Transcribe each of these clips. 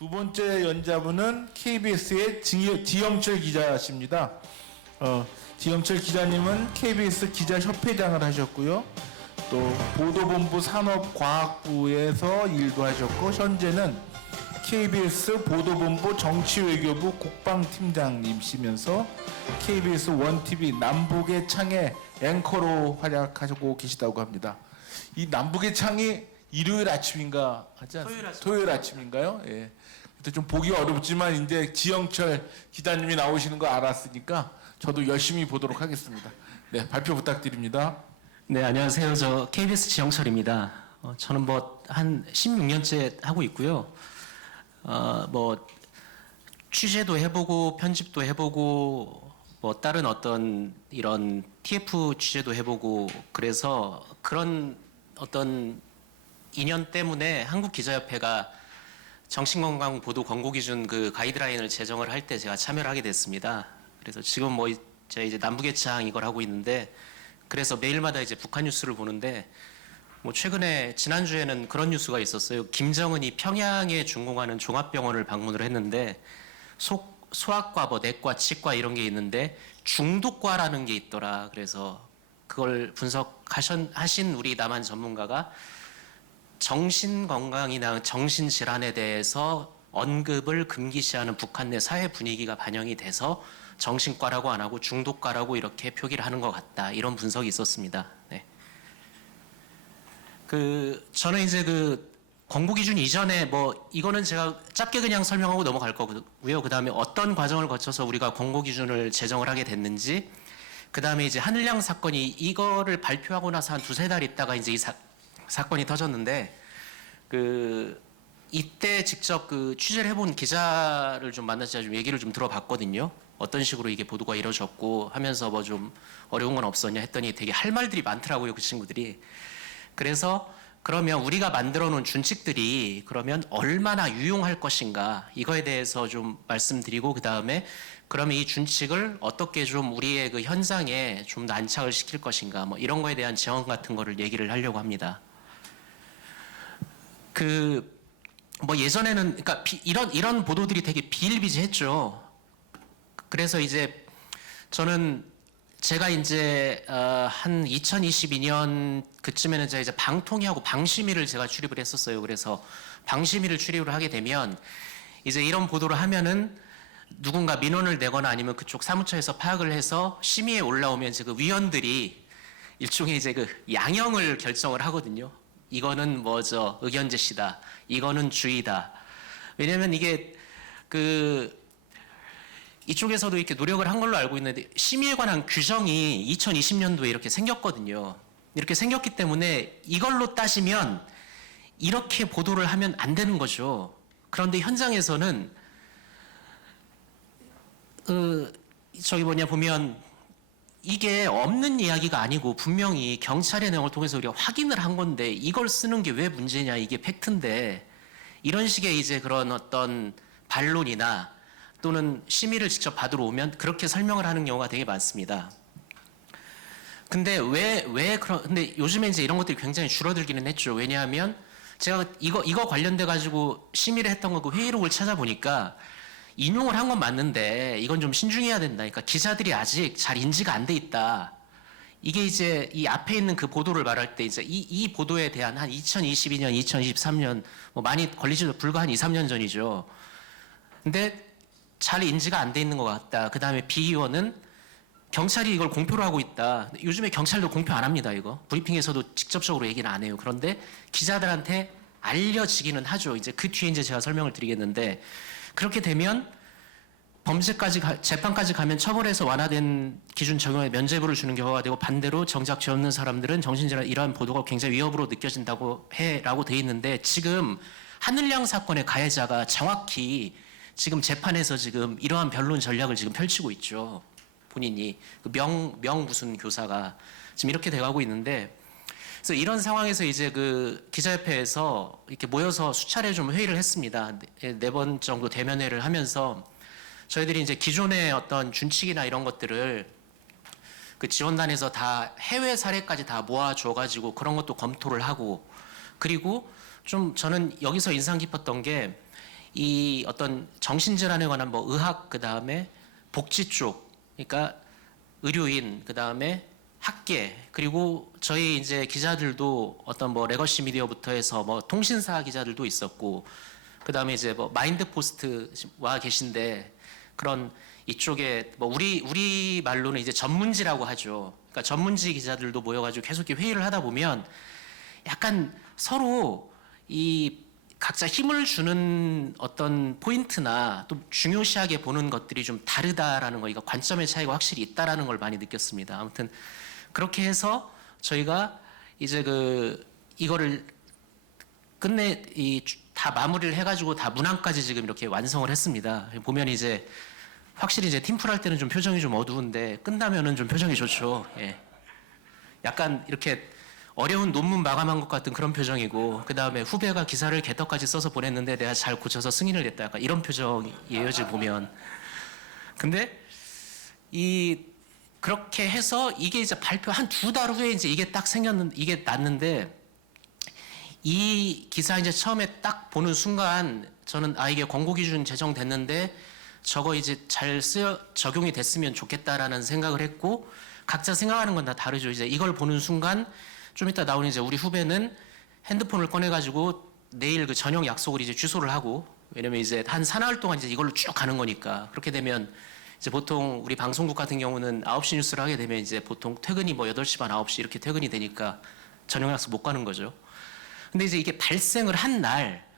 두 번째 연자분은 KBS의 지영철 기자십니다. 지영철 기자님은 KBS 기자협회장을 하셨고요. 또 보도본부 산업과학부에서 일도 하셨고 현재는 KBS 보도본부 정치외교부 국방팀장님이시면서 KBS 원TV 남북의 창의 앵커로 활약하고 계시다고 합니다. 이 남북의 창이 일요일 아침인가 하지 않습니까? 토요일 아침인가요? 예. 그때 좀 보기 어렵지만 이제 지영철 기자님이 나오시는 거 알았으니까 저도 열심히 보도록 하겠습니다. 네, 발표 부탁드립니다. 네, 안녕하세요. 저 KBS 지영철입니다. 저는 한 16년째 하고 있고요. 취재도 해보고 편집도 해보고 다른 어떤 이런 TF 취재도 해보고 그래서 그런 어떤 인연 때문에 한국기자협회가 정신건강 보도 권고 기준 그 가이드라인을 제정을 할 때 제가 참여를 하게 됐습니다. 그래서 지금 제가 이제 남북의 창 이걸 하고 있는데 그래서 매일마다 이제 북한 뉴스를 보는데 최근에 지난주에는 그런 뉴스가 있었어요. 김정은이 평양에 준공하는 종합병원을 방문을 했는데 소아과, 내과, 치과 이런 게 있는데 중독과라는 게 있더라. 그래서 그걸 분석하신 우리 남한 전문가가 정신건강이나 정신질환에 대해서 언급을 금기시하는 북한 내 사회 분위기가 반영이 돼서 정신과라고 안 하고 중독과라고 이렇게 표기를 하는 것 같다. 이런 분석이 있었습니다. 네. 저는 이제 권고 기준 이전에 이거는 제가 짧게 그냥 설명하고 넘어갈 거고요. 그 다음에 어떤 과정을 거쳐서 우리가 권고 기준을 제정을 하게 됐는지, 그 다음에 이제 하늘양 사건이 이거를 발표하고 나서 한 두세 달 있다가 이제 이 사건이 터졌는데, 이때 직접 취재를 해본 기자를 좀 만나서 좀 얘기를 좀 들어봤거든요. 어떤 식으로 이게 보도가 이루어졌고 하면서 좀 어려운 건 없었냐 했더니 되게 할 말들이 많더라고요, 그 친구들이. 그래서 그러면 우리가 만들어 놓은 준칙들이 그러면 얼마나 유용할 것인가 이거에 대해서 좀 말씀드리고 그 다음에 그러면 이 준칙을 어떻게 좀 우리의 그 현상에 좀 더 안착을 시킬 것인가 이런 거에 대한 제언 같은 거를 얘기를 하려고 합니다. 예전에는 그러니까 이런 보도들이 되게 비일비재했죠. 그래서 이제 저는 제가 이제 한 2022년 그쯤에는 제가 이제 방통위하고 방심위를 제가 출입을 했었어요. 그래서 방심위를 출입을 하게 되면 이제 이런 보도를 하면은 누군가 민원을 내거나 아니면 그쪽 사무처에서 파악을 해서 심의에 올라오면 이제 그 위원들이 일종의 이제 양형을 결정을 하거든요. 이거는 의견 제시다. 이거는 주의다. 왜냐면 이게 이쪽에서도 이렇게 노력을 한 걸로 알고 있는데 심의에 관한 규정이 2020년도에 이렇게 생겼거든요. 이렇게 생겼기 때문에 이걸로 따지면 이렇게 보도를 하면 안 되는 거죠. 그런데 현장에서는 보면 이게 없는 이야기가 아니고 분명히 경찰의 내용을 통해서 우리가 확인을 한 건데 이걸 쓰는 게 왜 문제냐, 이게 팩트인데 이런 식의 이제 그런 어떤 반론이나 또는 심의를 직접 받으러 오면 그렇게 설명을 하는 경우가 되게 많습니다. 근데 근데 요즘에 이제 이런 것들이 굉장히 줄어들기는 했죠. 왜냐하면 제가 이거 관련돼 가지고 심의를 했던 거 그 회의록을 찾아보니까 인용을 한 건 맞는데 이건 좀 신중해야 된다. 그러니까 기자들이 아직 잘 인지가 안 돼 있다. 이게 이제 이 앞에 있는 그 보도를 말할 때 이제 이 보도에 대한 한 2022년, 2023년 많이 걸리지도 불과 한 2, 3년 전이죠. 근데 잘 인지가 안 돼 있는 것 같다. 그 다음에 비의원은 경찰이 이걸 공표를 하고 있다. 요즘에 경찰도 공표 안 합니다, 이거. 브리핑에서도 직접적으로 얘기는 안 해요. 그런데 기자들한테 알려지기는 하죠. 이제 그 뒤에 이제 제가 설명을 드리겠는데 그렇게 되면 재판까지 가면 처벌해서 완화된 기준 적용에 면죄부를 주는 경우가 되고 반대로 정작 죄 없는 사람들은 정신질환 이러한 보도가 굉장히 위협으로 느껴진다고 라고 돼 있는데 지금 하늘양 사건의 가해자가 정확히 지금 재판에서 지금 이러한 변론 전략을 지금 펼치고 있죠. 본인이 명 무슨 교사가 지금 이렇게 돼가고 있는데 그래서 이런 상황에서 이제 기자협회에서 이렇게 모여서 수차례 좀 회의를 했습니다. 4번 정도 대면회를 하면서 저희들이 이제 기존의 어떤 준칙이나 이런 것들을 지원단에서 다 해외 사례까지 다 모아줘가지고 그런 것도 검토를 하고 그리고 좀 저는 여기서 인상 깊었던 게 이 어떤 정신질환에 관한 뭐 의학, 그 다음에 복지 쪽, 그러니까 의료인, 그 다음에 학계, 그리고 저희 이제 기자들도 어떤 뭐 레거시 미디어부터 해서 뭐 통신사 기자들도 있었고, 그 다음에 이제 뭐 마인드 포스트 와 계신데 그런 이쪽에 뭐 우리 말로는 이제 전문지라고 하죠. 그러니까 전문지 기자들도 모여가지고 계속 이렇게 회의를 하다 보면 약간 서로 이 각자 힘을 주는 어떤 포인트나 또 중요시하게 보는 것들이 좀 다르다라는 거, 이거 관점의 차이가 확실히 있다라는 걸 많이 느꼈습니다. 아무튼 그렇게 해서 저희가 이제 이거를 끝내 다 마무리를 해가지고 다 문항까지 지금 이렇게 완성을 했습니다. 보면 이제 확실히 이제 팀플 할 때는 좀 표정이 좀 어두운데 끝나면은 좀 표정이 좋죠. 예. 약간 이렇게 어려운 논문 마감한 것 같은 그런 표정이고, 그 다음에 후배가 기사를 개떡까지 써서 보냈는데 내가 잘 고쳐서 승인을 냈다, 약간 이런 표정이에요 지금 보면. 근데 그렇게 해서 이게 이제 발표 한 2달 후에 이제 이게 딱 이게 났는데, 이 기사 이제 처음에 딱 보는 순간 저는 이게 권고 기준 제정됐는데 저거 이제 잘 적용이 됐으면 좋겠다라는 생각을 했고, 각자 생각하는 건 다 다르죠. 이제 이걸 보는 순간 좀 이따 나오는 이제 우리 후배는 핸드폰을 꺼내가지고 내일 그 저녁 약속을 이제 취소를 하고, 왜냐면 이제 한 사나흘 동안 이제 이걸로 쭉 가는 거니까. 그렇게 되면 이제 보통 우리 방송국 같은 경우는 9시 뉴스를 하게 되면 이제 보통 퇴근이 뭐 8시 반, 9시 이렇게 퇴근이 되니까 저녁 약속 못 가는 거죠. 근데 이제 이게 발생을 한 날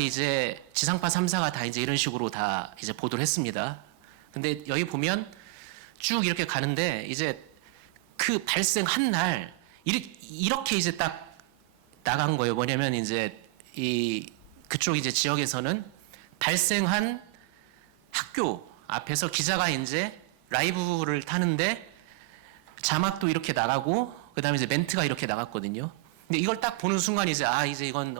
이제 지상파 3사가 다 이제 이런 식으로 다 이제 보도를 했습니다. 근데 여기 보면 쭉 이렇게 가는데 이제 그 발생한 날 이렇게 이제 딱 나간 거예요. 뭐냐면 이제 그쪽 이제 지역에서는 발생한 학교 앞에서 기자가 이제 라이브를 타는데 자막도 이렇게 나가고, 그다음에 이제 멘트가 이렇게 나갔거든요. 근데 이걸 딱 보는 순간 이제 이제 이건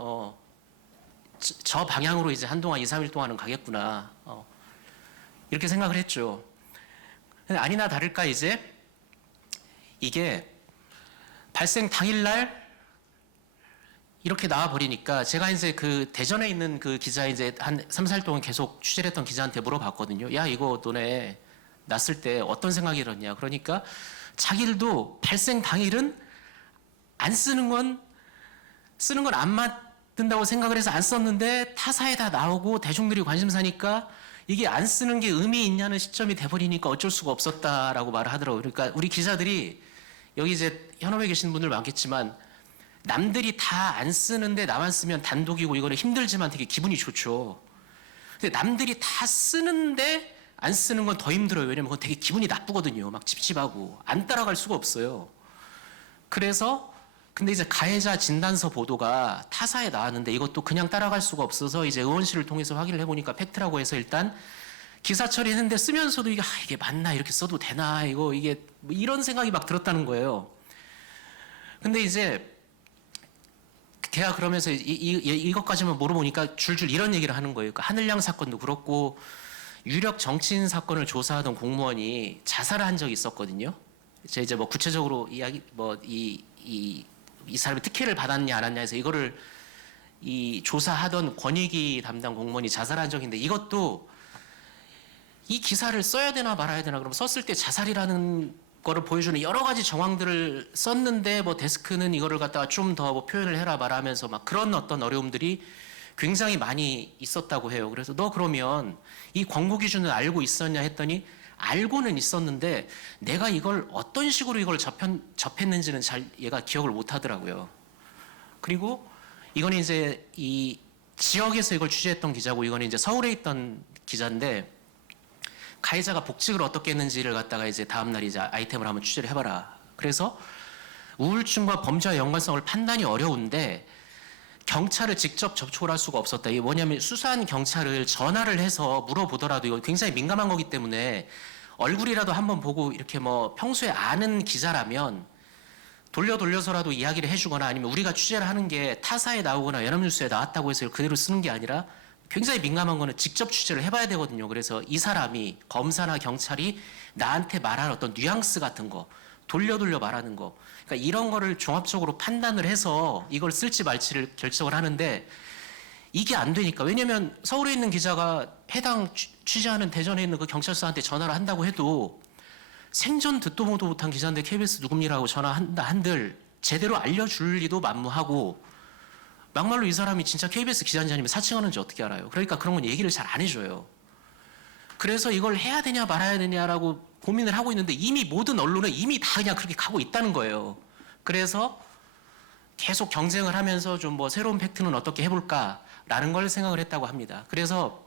저 방향으로 이제 한동안 2, 3일 동안은 가겠구나, 이렇게 생각을 했죠. 근데 아니나 다를까 이제 이게 발생 당일날 이렇게 나와 버리니까, 제가 이제 그 대전에 있는 그 기자 이제 한 3, 4일 동안 계속 취재를 했던 기자한테 물어봤거든요. 야, 이거 너네 났을 때 어떤 생각이 들었냐. 그러니까 자기들도 발생 당일은 안 쓰는 건 안 맞는다고 생각을 해서 안 썼는데 타사에 다 나오고 대중들이 관심사니까 이게 안 쓰는 게 의미 있냐는 시점이 돼버리니까 어쩔 수가 없었다라고 말을 하더라고요. 그러니까 우리 기자들이 여기 이제 현업에 계신 분들 많겠지만 남들이 다 안 쓰는데 나만 쓰면 단독이고 이거는 힘들지만 되게 기분이 좋죠. 근데 남들이 다 쓰는데 안 쓰는 건 더 힘들어요. 왜냐면 그건 되게 기분이 나쁘거든요. 막 찝찝하고 안 따라갈 수가 없어요. 그래서 근데 이제 가해자 진단서 보도가 타사에 나왔는데 이것도 그냥 따라갈 수가 없어서 이제 의원실을 통해서 확인을 해보니까 팩트라고 해서 일단 기사 처리했는데 쓰면서도 이게 맞나, 이렇게 써도 되나, 이게 뭐 이런 생각이 막 들었다는 거예요. 근데 이제 걔가 그러면서 이것까지만 물어보니까 줄줄 이런 얘기를 하는 거예요. 그러니까 하늘양 사건도 그렇고 유력 정치인 사건을 조사하던 공무원이 자살을 한 적이 있었거든요. 제가 이제 뭐 구체적으로 이야기 이 사람이 특혜를 받았냐 안 받았냐 해서 이거를 조사하던 권익위 담당 공무원이 자살한 적인데, 이것도 이 기사를 써야 되나 말아야 되나, 그럼 썼을 때 자살이라는 거를 보여주는 여러 가지 정황들을 썼는데 뭐 데스크는 이거를 갖다가 좀 더 뭐 표현을 해라 말하면서 막 그런 어떤 어려움들이 굉장히 많이 있었다고 해요. 그래서 너 그러면 이 권고 기준을 알고 있었냐 했더니 알고는 있었는데 내가 이걸 어떤 식으로 이걸 접했는지는 잘 얘가 기억을 못 하더라고요. 그리고 이거는 이제 이 지역에서 이걸 취재했던 기자고, 이거는 이제 서울에 있던 기자인데 가해자가 복직을 어떻게 했는지를 갖다가 이제 다음날 이제 아이템을 한번 취재를 해봐라. 그래서 우울증과 범죄와 연관성을 판단이 어려운데 경찰을 직접 접촉을 할 수가 없었다. 이게 뭐냐면 수사한 경찰을 전화를 해서 물어보더라도 이거 굉장히 민감한 거기 때문에 얼굴이라도 한번 보고 이렇게 뭐 평소에 아는 기자라면 돌려서라도 이야기를 해주거나, 아니면 우리가 취재를 하는 게 타사에 나오거나 연합뉴스에 나왔다고 해서 그대로 쓰는 게 아니라 굉장히 민감한 거는 직접 취재를 해봐야 되거든요. 그래서 이 사람이 검사나 경찰이 나한테 말하는 어떤 뉘앙스 같은 거, 돌려 말하는 거, 그러니까 이런 거를 종합적으로 판단을 해서 이걸 쓸지 말지를 결정을 하는데, 이게 안 되니까. 왜냐면 서울에 있는 기자가 해당 취재하는 대전에 있는 그 경찰서한테 전화를 한다고 해도 생전 듣도 보도 못한 기자인데 KBS 누굽니라고 전화한다 한들 제대로 알려줄 리도 만무하고, 막말로 이 사람이 진짜 KBS 기자인지 아니면 사칭하는지 어떻게 알아요? 그러니까 그런 건 얘기를 잘 안 해줘요. 그래서 이걸 해야 되냐 말아야 되냐라고 고민을 하고 있는데 이미 모든 언론은 이미 다 그냥 그렇게 가고 있다는 거예요. 그래서 계속 경쟁을 하면서 좀 뭐 새로운 팩트는 어떻게 해볼까라는 걸 생각을 했다고 합니다. 그래서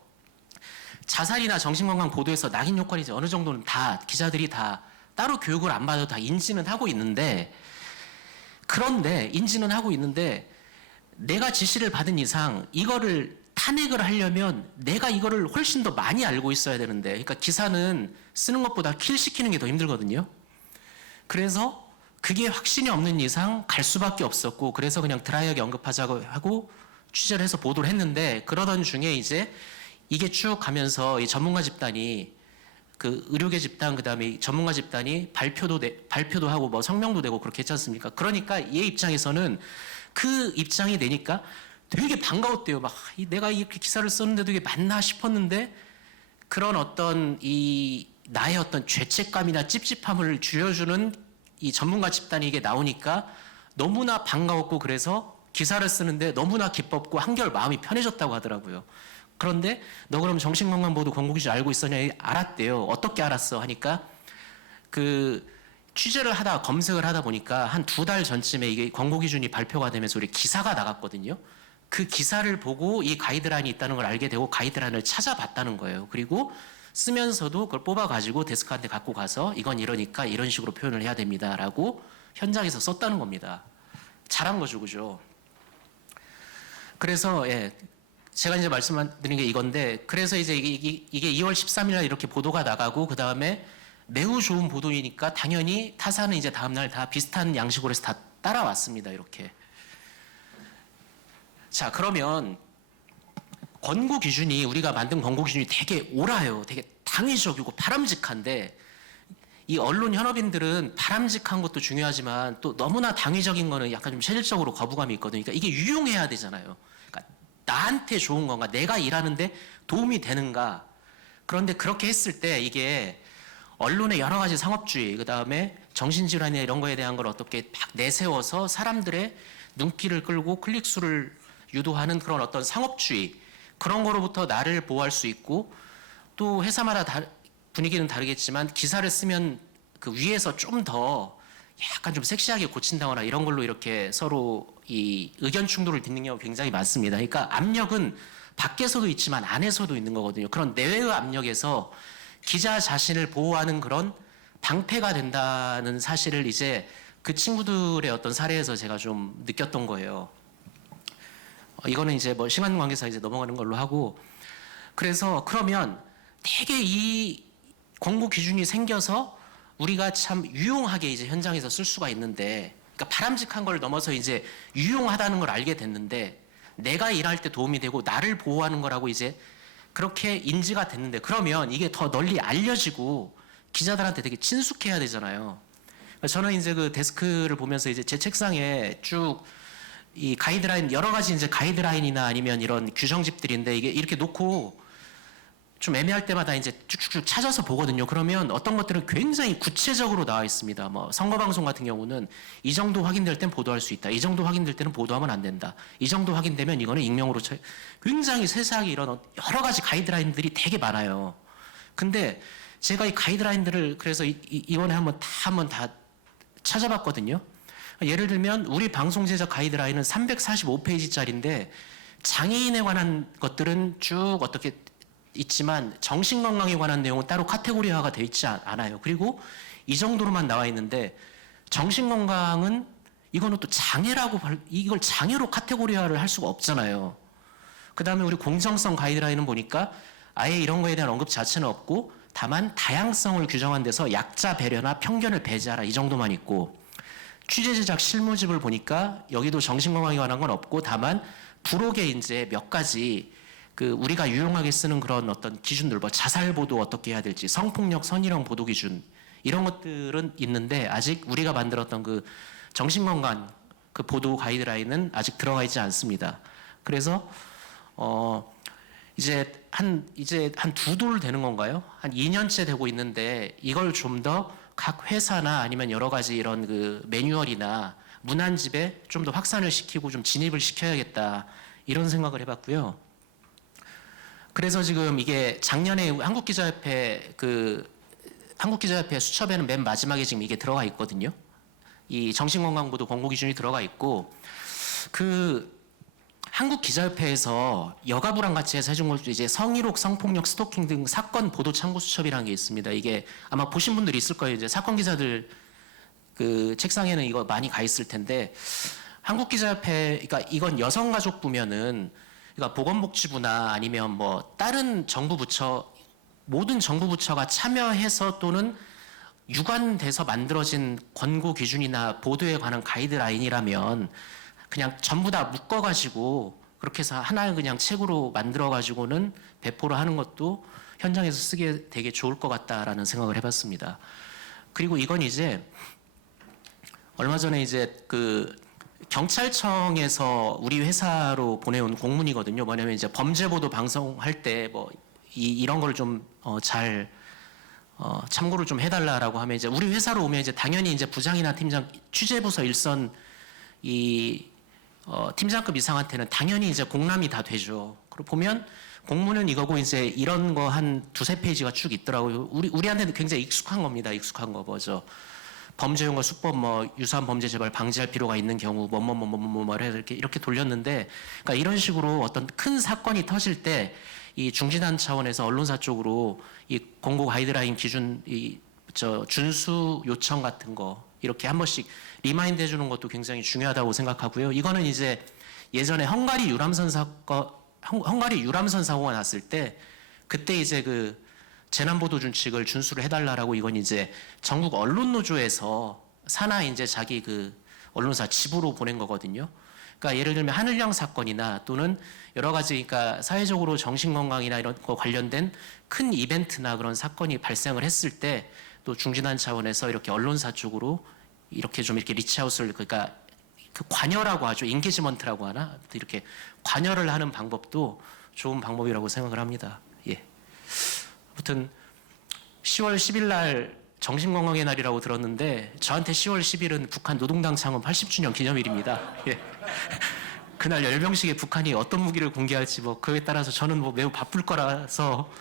자살이나 정신건강 보도에서 낙인 효과를 이제 어느 정도는 다 기자들이 다 따로 교육을 안 받아도 다 인지는 하고 있는데, 그런데 인지는 하고 있는데 내가 지시를 받은 이상 이거를 탄핵을 하려면 내가 이거를 훨씬 더 많이 알고 있어야 되는데, 그러니까 기사는 쓰는 것보다 킬 시키는 게 더 힘들거든요. 그래서 그게 확신이 없는 이상 갈 수밖에 없었고, 그래서 그냥 드라이하게 언급하자고 하고 취재를 해서 보도를 했는데, 그러던 중에 이제 이게 쭉 가면서 이 전문가 집단이 그 의료계 집단 그다음에 전문가 집단이 발표도 하고 뭐 성명도 내고 그렇게 했지 않습니까? 그러니까 얘 입장에서는 그 입장이 되니까 되게 반가웠대요. 막 내가 이렇게 기사를 썼는데도 이게 맞나 싶었는데, 그런 어떤 이 나의 어떤 죄책감이나 찝찝함을 줄여주는 이 전문가 집단이 이게 나오니까 너무나 반가웠고, 그래서 기사를 쓰는데 너무나 기뻤고 한결 마음이 편해졌다고 하더라고요. 그런데 너 그럼 정신건강보도 권고기준 알고 있었냐? 알았대요. 어떻게 알았어? 하니까 그 취재를 하다 검색을 하다 보니까 한 2달 전쯤에 이게 권고기준이 발표가 되면서 우리 기사가 나갔거든요. 그 기사를 보고 이 가이드라인이 있다는 걸 알게 되고 가이드라인을 찾아봤다는 거예요. 그리고 쓰면서도 그걸 뽑아가지고 데스크한테 갖고 가서 이건 이러니까 이런 식으로 표현을 해야 됩니다라고 현장에서 썼다는 겁니다. 잘한 거죠, 그죠? 그래서 제가 이제 말씀드린 게 이건데, 그래서 이제 이게 2월 13일 날 이렇게 보도가 나가고, 그 다음에 매우 좋은 보도이니까 당연히 타사는 이제 다음날 다 비슷한 양식으로 해서 다 따라왔습니다. 이렇게. 자, 그러면 권고 기준이, 우리가 만든 권고 기준이 되게 옳아요. 되게 당위적이고 바람직한데, 이 언론 현업인들은 바람직한 것도 중요하지만 또 너무나 당위적인 거는 약간 좀 체질적으로 거부감이 있거든요. 그러니까 이게 유용해야 되잖아요. 그러니까 나한테 좋은 건가, 내가 일하는데 도움이 되는가. 그런데 그렇게 했을 때 이게 언론의 여러 가지 상업주의, 그 다음에 정신질환이나 이런 거에 대한 걸 어떻게 막 내세워서 사람들의 눈길을 끌고 클릭수를 유도하는 그런 어떤 상업주의, 그런 거로부터 나를 보호할 수 있고, 또 회사마다 분위기는 다르겠지만 기사를 쓰면 그 위에서 좀 더 약간 좀 섹시하게 고친다거나 이런 걸로 이렇게 서로 이 의견 충돌을 빚는 경우가 굉장히 많습니다. 그러니까 압력은 밖에서도 있지만 안에서도 있는 거거든요. 그런 내외의 압력에서 기자 자신을 보호하는 그런 방패가 된다는 사실을 이제 그 친구들의 어떤 사례에서 제가 좀 느꼈던 거예요. 이거는 이제 뭐 시간 관계상 이제 넘어가는 걸로 하고, 그래서 그러면 되게 이 권고 기준이 생겨서 우리가 참 유용하게 이제 현장에서 쓸 수가 있는데, 그러니까 바람직한 걸 넘어서 이제 유용하다는 걸 알게 됐는데, 내가 일할 때 도움이 되고 나를 보호하는 거라고 이제 그렇게 인지가 됐는데, 그러면 이게 더 널리 알려지고 기자들한테 되게 친숙해야 되잖아요. 저는 이제 그 데스크를 보면서 이제 제 책상에 쭉 이 가이드라인, 여러 가지 이제 가이드라인이나 아니면 이런 규정집들인데, 이게 이렇게 놓고 좀 애매할 때마다 이제 쭉쭉쭉 찾아서 보거든요. 그러면 어떤 것들은 굉장히 구체적으로 나와 있습니다. 뭐 선거방송 같은 경우는 이 정도 확인될 땐 보도할 수 있다. 이 정도 확인될 때는 보도하면 안 된다. 이 정도 확인되면 이거는 익명으로 굉장히 세세하게 이런 여러 가지 가이드라인들이 되게 많아요. 근데 제가 이 가이드라인들을 그래서 이번에 한번 다 찾아봤거든요. 예를 들면 우리 방송 제작 가이드라인은 345페이지짜리인데 장애인에 관한 것들은 쭉 어떻게 있지만 정신건강에 관한 내용은 따로 카테고리화가 되어 있지 않아요. 그리고 이 정도로만 나와 있는데, 정신건강은 이거는 또 장애라고, 이걸 장애로 카테고리화를 할 수가 없잖아요. 그 다음에 우리 공정성 가이드라인은 보니까 아예 이런 거에 대한 언급 자체는 없고, 다만 다양성을 규정한 데서 약자 배려나 편견을 배제하라 이 정도만 있고, 취재 제작 실무집을 보니까 여기도 정신건강에 관한 건 없고, 다만 부록에 이제 몇 가지 그 우리가 유용하게 쓰는 그런 어떤 기준들, 뭐 자살 보도 어떻게 해야 될지, 성폭력 선의령 보도 기준, 이런 것들은 있는데 아직 우리가 만들었던 그 정신건강 그 보도 가이드라인은 아직 들어가 있지 않습니다. 그래서 이제 한 두 돌 되는 건가요? 한 2년째 되고 있는데 이걸 좀 더 각 회사나 아니면 여러 가지 이런 그 매뉴얼이나 문안집에 좀 더 확산을 시키고 좀 진입을 시켜야겠다 이런 생각을 해봤고요. 그래서 지금 이게 작년에 한국기자협회 수첩에는 맨 마지막에 지금 이게 들어가 있거든요. 이 정신건강보도 권고 기준이 들어가 있고 그 한국기자협회에서 여가부랑 같이 해서 해준 것도 이제 성희롱, 성폭력, 스토킹 등 사건 보도 참고 수첩이라는 게 있습니다. 이게 아마 보신 분들이 있을 거예요. 이제 사건 기자들 그 책상에는 이거 많이 가 있을 텐데 한국기자협회, 그러니까 이건 여성가족부면은 그러니까 보건복지부나 아니면 뭐 다른 정부 부처 모든 정부 부처가 참여해서 또는 유관돼서 만들어진 권고 기준이나 보도에 관한 가이드라인이라면 그냥 전부 다 묶어가지고 그렇게 해서 하나의 그냥 책으로 만들어가지고는 배포를 하는 것도 현장에서 쓰기에 되게 좋을 것 같다라는 생각을 해봤습니다. 그리고 이건 이제 얼마 전에 이제 그 경찰청에서 우리 회사로 보내온 공문이거든요. 뭐냐면 이제 범죄 보도 방송할 때 뭐 이런 걸 좀 잘 참고를 좀 해달라라고 하면 이제 우리 회사로 오면 이제 당연히 이제 부장이나 팀장, 취재부서 일선 팀장급 이상한테는 당연히 이제 공람이 다 되죠. 그리고 보면 공문은 이거고 이제 이런 거 한 두세 페이지가 쭉 있더라고요. 우리한테는 굉장히 익숙한 겁니다. 익숙한 거 뭐죠. 범죄용어 수법 뭐 유사한 범죄 재발 방지할 필요가 있는 경우 뭐뭐뭐뭐뭐 해서 이렇게 돌렸는데 그러니까 이런 식으로 어떤 큰 사건이 터질 때 이 중진한 차원에서 언론사 쪽으로 이 공고 가이드라인 기준 준수 요청 같은 거 이렇게 한 번씩 리마인드 해주는 것도 굉장히 중요하다고 생각하고요. 이거는 이제 예전에 헝가리 유람선 사고가 났을 때 그때 이제 그 재난보도 준칙을 준수를 해달라라고 이건 이제 전국 언론노조에서 산하 이제 자기 그 언론사 집으로 보낸 거거든요. 그러니까 예를 들면 하늘양 사건이나 또는 여러 가지 그러니까 사회적으로 정신건강이나 이런 거 관련된 큰 이벤트나 그런 사건이 발생을 했을 때 또 중진한 차원에서 이렇게 언론사 쪽으로 이렇게 좀 이렇게 리치아웃을 그러니까 그 관여라고 하죠. 인게지먼트라고 하나? 이렇게 관여를 하는 방법도 좋은 방법이라고 생각을 합니다. 예. 아무튼 10월 10일 날 정신건강의 날이라고 들었는데 저한테 10월 10일은 북한 노동당 창원 80주년 기념일입니다. 예. 그날 열병식에 북한이 어떤 무기를 공개할지 뭐 그에 따라서 저는 뭐 매우 바쁠 거라서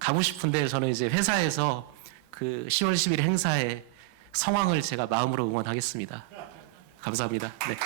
가고 싶은데 저는 이제 회사에서 그 10월 10일 행사의 성황을 제가 마음으로 응원하겠습니다. 감사합니다. 네.